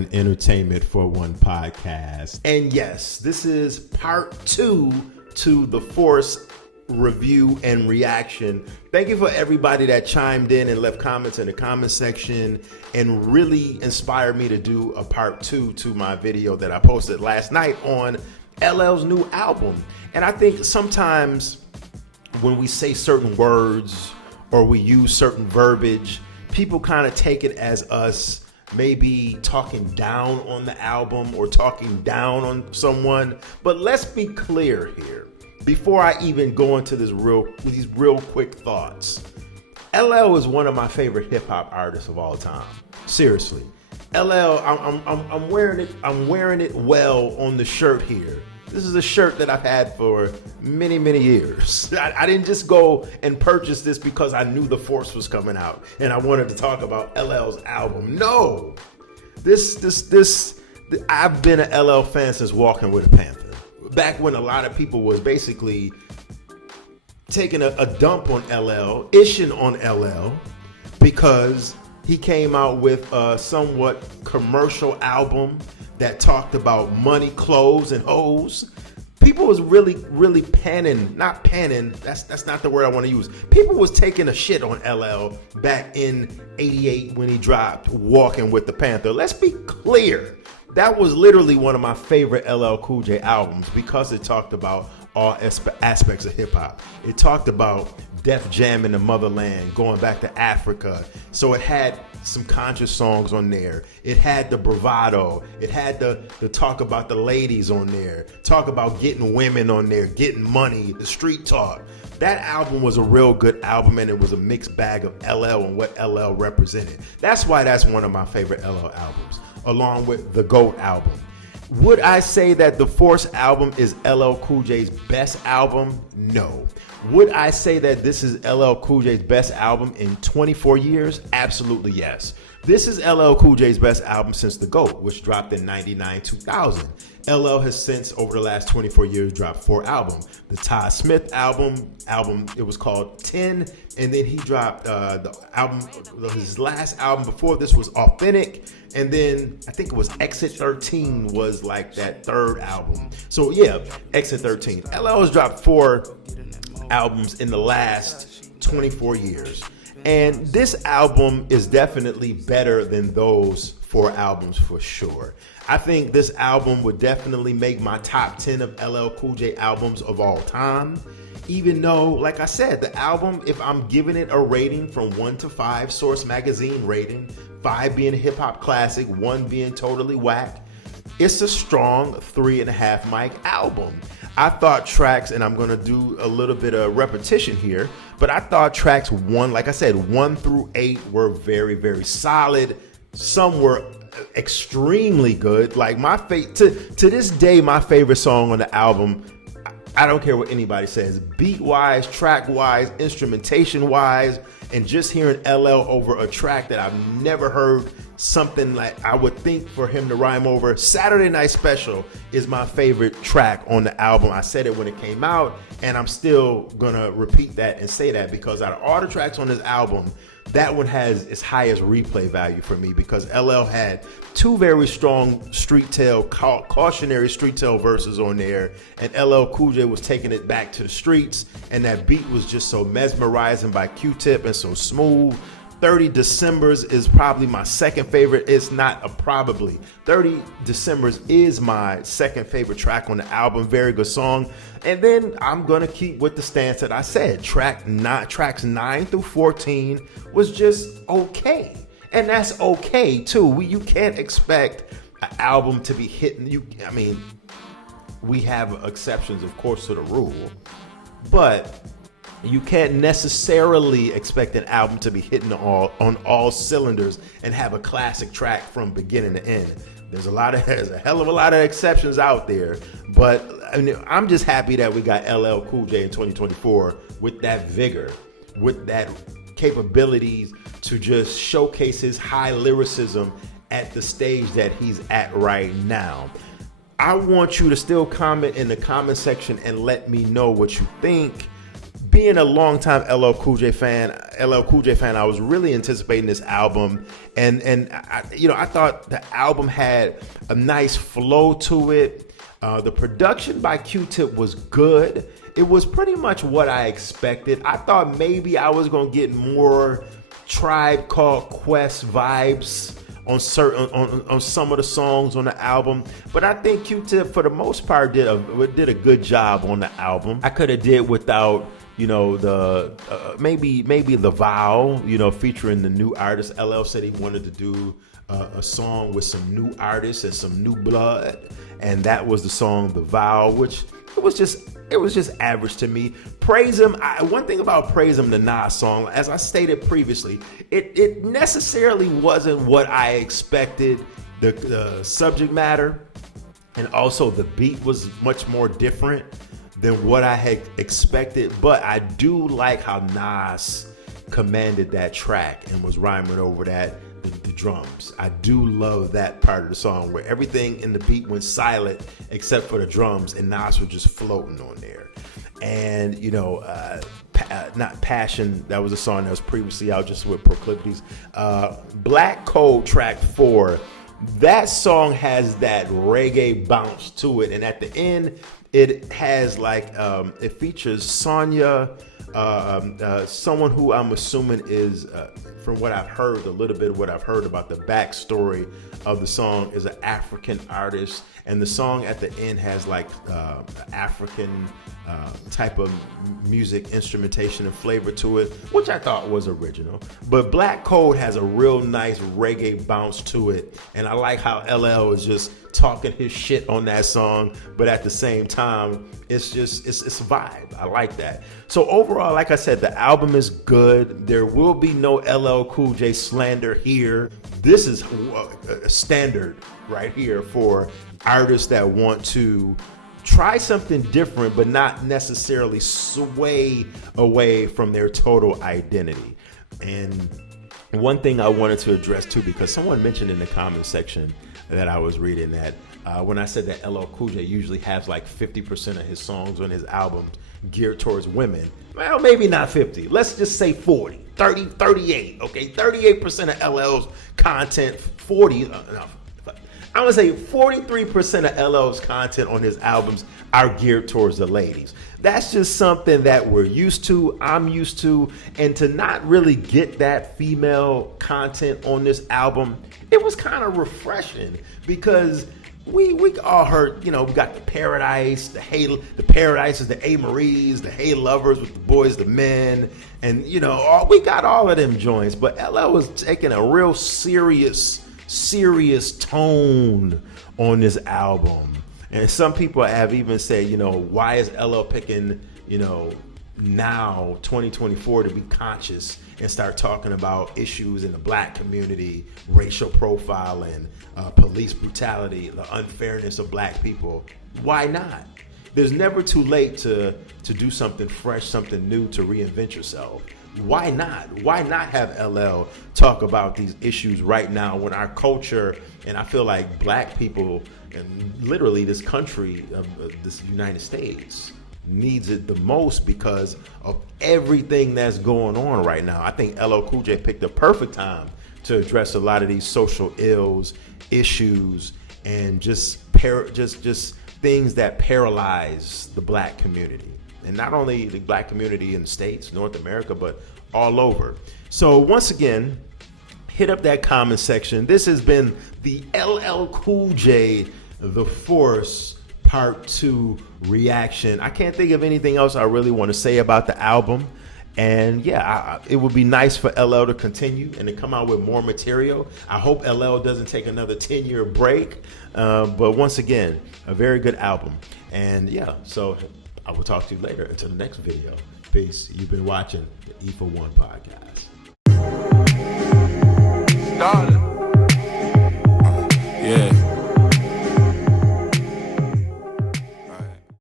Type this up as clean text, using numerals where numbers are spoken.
on Entertainment for One podcast. And yes, this is part 2 to the Force review and reaction. Thank you for everybody that chimed in and left comments in the comment section and really inspired me to do a part 2 to my video that I posted last night on LL's new album. And I think sometimes when we say certain words or we use certain verbiage, people kind of take it as us maybe talking down on the album or talking down on someone. But let's be clear here. Before I even go into these real quick thoughts, LL is one of my favorite hip hop artists of all time. Seriously, LL, I'm wearing it well on the shirt here. This is a shirt that I've had for many years. I didn't just go and purchase this because I knew The Force was coming out and I wanted to talk about LL's album. No, I've been an LL fan since Walking with a Panther. Back when a lot of people was basically taking a dump on LL, ishing on LL, because he came out with a somewhat commercial album that talked about money, clothes, and hoes. People was really panning, not panning, that's not the word I want to use. People was taking a shit on LL back in '88 when he dropped Walking with the Panther. Let's be clear. That was literally one of my favorite LL Cool J albums because it talked about all aspects of hip hop. It talked about Def Jam in the motherland, going back to Africa. So it had some conscious songs on there. It had the bravado. It had the talk about the ladies on there. Talk about getting women on there, getting money, the street talk. That album was a real good album, and it was a mixed bag of LL and what LL represented. That's why that's one of my favorite LL albums, along with the GOAT album. Would I say that the Force album is LL Cool J's best album? No. Would I say that this is LL Cool J's best album in 24 years? Absolutely yes. This is LL Cool J's best album since The GOAT, which dropped in 99-2000. LL has since, over the last 24 years, dropped 4 albums. The Todd Smith album, it was called 10, and then he dropped his last album before this was Authentic, and then I think it was Exit 13 was like that third album. So yeah, Exit 13. LL has dropped 4 albums in the last 24 years. And this album is definitely better than those 4 albums for sure. I think this album would definitely make my top 10 of LL Cool J albums of all time. Even though, like I said, the album, if I'm giving it a rating from 1 to 5, Source Magazine rating, 5 being a hip hop classic, 1 being totally whack, it's a strong 3.5 mic album. I thought tracks, and I'm going to do a little bit of repetition here, but I thought tracks 1, like I said, 1 through 8 were very solid. Some were extremely good. Like to this day, my favorite song on the album, I don't care what anybody says, beat wise, track wise, instrumentation wise, and just hearing LL over a track that I've never heard something like I would think for him to rhyme over. Saturday Night Special is my favorite track on the album. I said it when it came out, and I'm still gonna repeat that and say that because out of all the tracks on this album, that one has its highest replay value for me because LL had 2 very strong cautionary street tale verses on there, and LL Cool J was taking it back to the streets, and that beat was just so mesmerizing by Q-Tip and so smooth. 30 Decembers is probably my second favorite. It's not a probably. 30 Decembers is my second favorite track on the album. Very good song. And then I'm going to keep with the stance that I said. Tracks 9 through 14 was just okay. And that's okay too. You can't expect an album to be hitting. We have exceptions, of course, to the rule. But you can't necessarily expect an album to be hitting on all cylinders and have a classic track from beginning to end. There's a hell of a lot of exceptions out there, but I'm just happy that we got LL Cool J in 2024 with that vigor, with that capabilities to just showcase his high lyricism at the stage that he's at right now. I want you to still comment in the comment section and let me know what you think. being a longtime LL Cool J fan, I was really anticipating this album, and I thought the album had a nice flow to it. The production by Q-Tip was good. It was pretty much what I expected. I thought maybe I was gonna get more Tribe Called Quest vibes on some of the songs on the album, but I think Q-Tip for the most part did a good job on the album. I could have did without the maybe the Vow, featuring the new artist. LL said he wanted to do a song with some new artists and some new blood, and that was the song The Vow, which it was just average to me. Praise Him. One thing about Praise Him, the Nas song, as I stated previously, it necessarily wasn't what I expected. The subject matter and also the beat was much more different than what I had expected. But I do like how Nas commanded that track and was rhyming over that. The drums. I do love that part of the song where everything in the beat went silent except for the drums, and Nas was just floating on there. And not Passion, that was a song that was previously out just with Proclivities. Black Code track 4, that song has that reggae bounce to it, and at the end it has it features Sonya, someone who I'm assuming is, from what I've heard, a little bit of what I've heard about the backstory of the song, is an African artist, and the song at the end has African type of music instrumentation and flavor to it, which I thought was original. But Black Code has a real nice reggae bounce to it, and I like how LL is just talking his shit on that song, but at the same time, it's a vibe. I like that. So overall, like I said, the album is good. There will be no LL Cool J slander here. This is a standard right here for artists that want to try something different, but not necessarily sway away from their total identity. And one thing I wanted to address too, because someone mentioned in the comment section that I was reading that when I said that LL Cool J usually has 50% of his songs on his albums geared towards women. Well, maybe not 50. Let's just say 40, 30, 38. Okay, 38% of LL's content, 40. I'm gonna say 43% of LL's content on his albums are geared towards the ladies. That's just something that we're used to, I'm used to, and to not really get that female content on this album, it was kind of refreshing, because we all heard, we got the Paradise, the Paradises, the A. Maries, the Hey Lovers with the Boys the Men, and we got all of them joints, but LL was taking a real serious tone on this album. And some people have even said, why is LL picking, now 2024 to be conscious and start talking about issues in the black community, racial profiling, police brutality, the unfairness of black people? Why not? There's never too late to do something fresh, something new, to reinvent yourself. Why not? Why not have LL talk about these issues right now when our culture, and I feel like black people, and literally this country, this United States, needs it the most because of everything that's going on right now. I think LL Cool J picked the perfect time to address a lot of these social ills, issues, and just things that paralyze the black community. And not only the black community in the States, North America, but all over. So once again, hit up that comment section. This has been the LL Cool J The Force Part 2 reaction. I can't think of anything else I really want to say about the album. And yeah, it would be nice for LL to continue and to come out with more material. I hope LL doesn't take another 10-year break. But once again, a very good album. And yeah, so I will talk to you later. Until the next video. Peace. You've been watching the E for One podcast. Darling.